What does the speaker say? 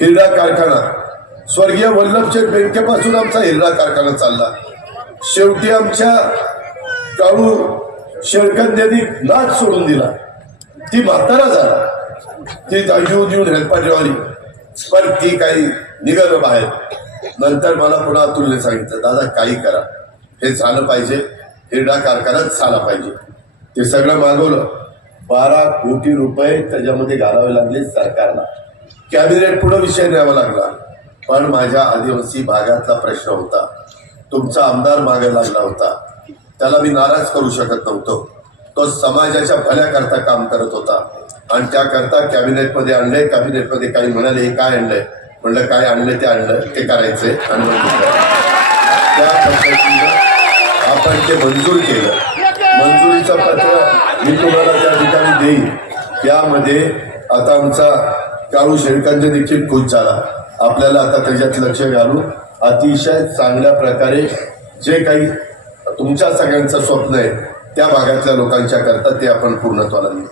हिरडा कारखाना. स्वर्गीय वल्लभशेठ बँकेपासून आमचा हिरडा कारखाना चालला. शेवटी आमच्या काळू शेळकंद्यांनी नाच सोडून दिला. ती म्हातारा झाला. ती येऊन येऊन हेल्पाटेवाली पण ती काही निघालं बाहेर. नंतर मला पुन्हा अतुलने सांगितलं दादा काही करा. हे झालं पाहिजे. हिरडा कारखानाच झाला पाहिजे. ते सगळं मागवलं. बारा कोटी रुपये त्याच्यामध्ये घालावे लागले सरकारला. कॅबिनेट पुढे विषय न्यावा लागला. पण माझ्या आदिवासी भागातला प्रश्न होता. तुमचा आमदार मागे लागला होता. त्याला मी नाराज करू शकत नव्हतो. तो समाजाच्या भल्याकरता काम करत होता. आणि त्याकरता कॅबिनेटमध्ये आणले कॅबिनेटमध्ये काही म्हणाले हे काय आणलंय? म्हणलं काय आणलं ते आणलं ते करायचंय. आणि त्या पद्धतीनं आपण ते मंजूर केलं. मंजुरीचं पत्र मी तुम्हाला त्या ठिकाणी देईन. यामध्ये आता आमचा काळू शेळकांचे देखील खुश झाला. आपल्याला आता त्याच्यात लक्ष घालून अतिशय चांगल्या प्रकारे जे काही तुमच्या सगळ्यांचं स्वप्न आहे त्या भागातल्या लोकांच्या करता ते आपण पूर्णत्वाला नेऊ